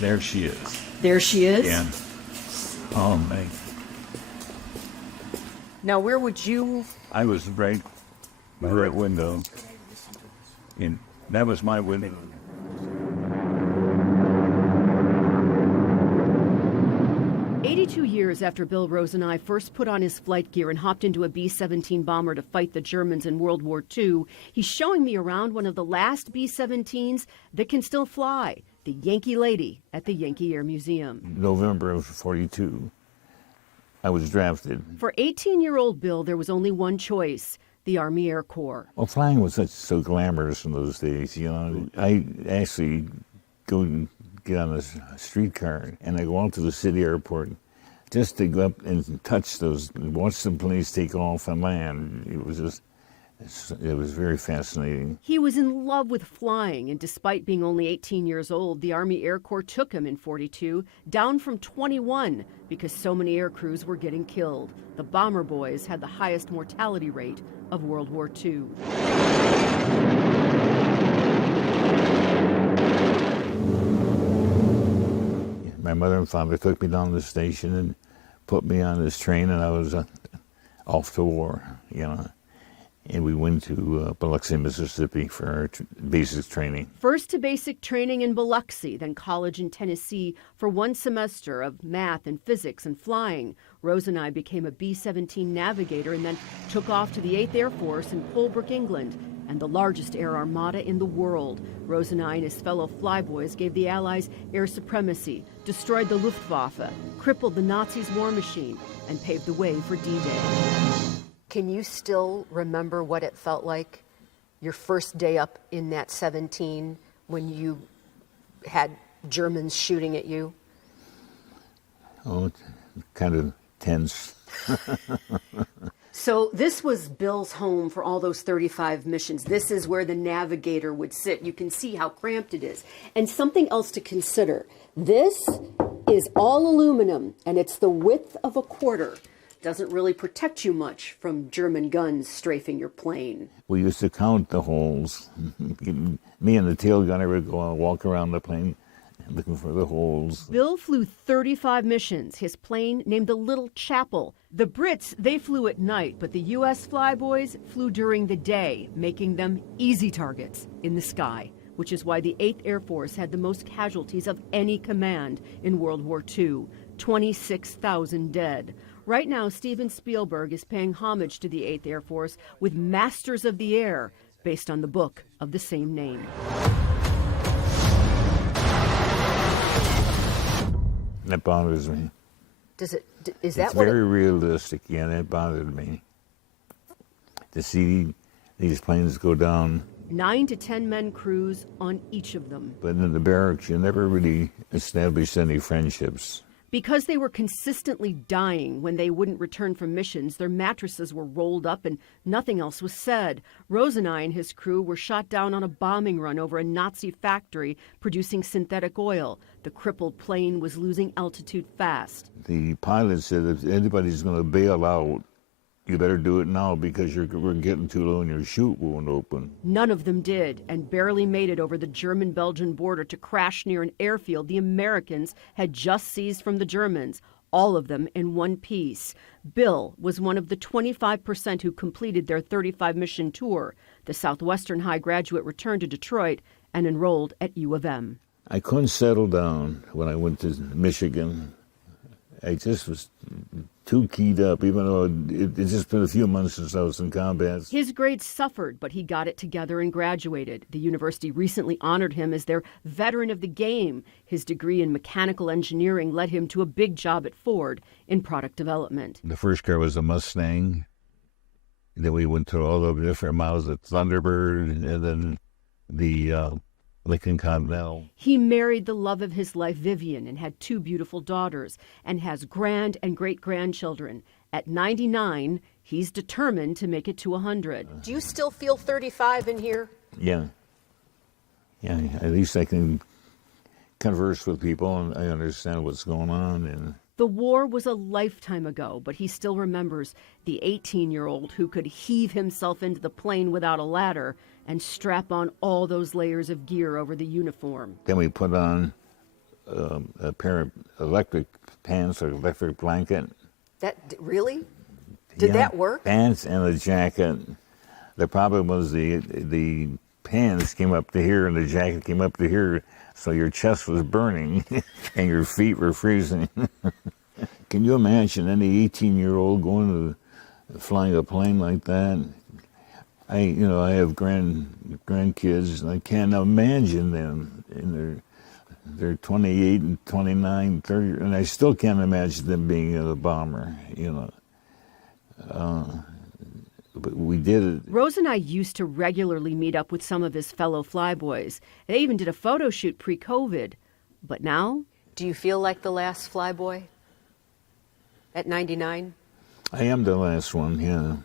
There she is. There she is? And, oh, man. Now, where would you... I was right by that window. And that was my window. Years after Bill Rosnyai first put on his flight gear and hopped into a B-17 bomber to fight the Germans in World War II, he's showing me around one of the last B-17s that can still fly, the Yankee Lady at the Yankee Air Museum. November of '42, I was drafted. For 18-year-old Bill, there was only one choice, the Army Air Corps. Well, flying was so glamorous in those days, you know. I actually go and get on a streetcar, and I go out to the city airport just to go up and touch those, and watch the planes take off and land. It was very fascinating. He was in love with flying, and despite being only 18 years old, the Army Air Corps took him in '42 down from 21 because so many air crews were getting killed. The bomber boys had the highest mortality rate of World War II. My mother and father took me down to the station and put me on this train, and I was off to war, you know. And we went to Biloxi, Mississippi for our basic training. First to basic training in Biloxi, then college in Tennessee for one semester of math and physics and flying. Rosnyai became a B-17 navigator and then took off to the 8th Air Force in Polbrook, England, and the largest air armada in the world. Rosnyai and his fellow flyboys gave the Allies air supremacy, destroyed the Luftwaffe, crippled the Nazis' war machine, and paved the way for D-Day. Can you still remember what it felt like your first day up in that 17 when you had Germans shooting at you? Oh, kind of tense. So this was Bill's home for all those 35 missions. This is where the Navigator would sit. You can see how cramped it is. And something else to consider. This is all aluminum, and it's the width of a quarter. Doesn't really protect you much from German guns strafing your plane. We used to count the holes. Me and the tail gunner would go and walk around the plane looking for the holes. Bill flew 35 missions. His plane named the Little Chapel. The Brits, they flew at night, but the U.S. flyboys flew during the day, making them easy targets in the sky, which is why the 8th Air Force had the most casualties of any command in World War II, 26,000 dead. Right now, Steven Spielberg is paying homage to the 8th Air Force with Masters of the Air, based on the book of the same name. That bothers me. Is that it's very realistic, yeah, that bothered me. To see these planes go down. 9 to 10 men crews on each of them. But in the barracks, you never really established any friendships. Because they were consistently dying when they wouldn't return from missions, their mattresses were rolled up and nothing else was said. Rosnyai and his crew were shot down on a bombing run over a Nazi factory producing synthetic oil. The crippled plane was losing altitude fast. The pilot said, if anybody's going to bail out, you better do it now because we're getting too low and your chute won't open. None of them did, and barely made it over the German-Belgian border to crash near an airfield the Americans had just seized from the Germans, all of them in one piece. Bill was one of the 25% who completed their 35-mission tour. The Southwestern High graduate returned to Detroit and enrolled at U of M. I couldn't settle down when I went to Michigan. I just was too keyed up, even though it's just been a few months since I was in combat. His grades suffered, but he got it together and graduated. The university recently honored him as their veteran of the game. His degree in mechanical engineering led him to a big job at Ford in product development. The first car was a Mustang. Then we went through all the different models of Thunderbird, and then the Lincoln Continental. He married the love of his life, Vivian, and had 2 beautiful daughters, and has grand and great-grandchildren. At 99, he's determined to make it to 100. Do you still feel 35 in here? Yeah. Yeah, at least I can converse with people and I understand what's going on. And the war was a lifetime ago, but he still remembers the 18-year-old who could heave himself into the plane without a ladder and strap on all those layers of gear over the uniform. Then we put on a pair of electric pants or electric blanket. That really? Did Yeah, that work? Pants and a jacket. The problem was the pants came up to here and the jacket came up to here, so your chest was burning and your feet were freezing. Can you imagine any 18-year-old flying a plane like that? I have grandkids, and I can't imagine them in they're 28 and 29, 30, and I still can't imagine them being in a bomber, but we did it. Rosnyai used to regularly meet up with some of his fellow flyboys. They even did a photo shoot pre-COVID. But now? Do you feel like the last flyboy at 99? I am the last one, yeah.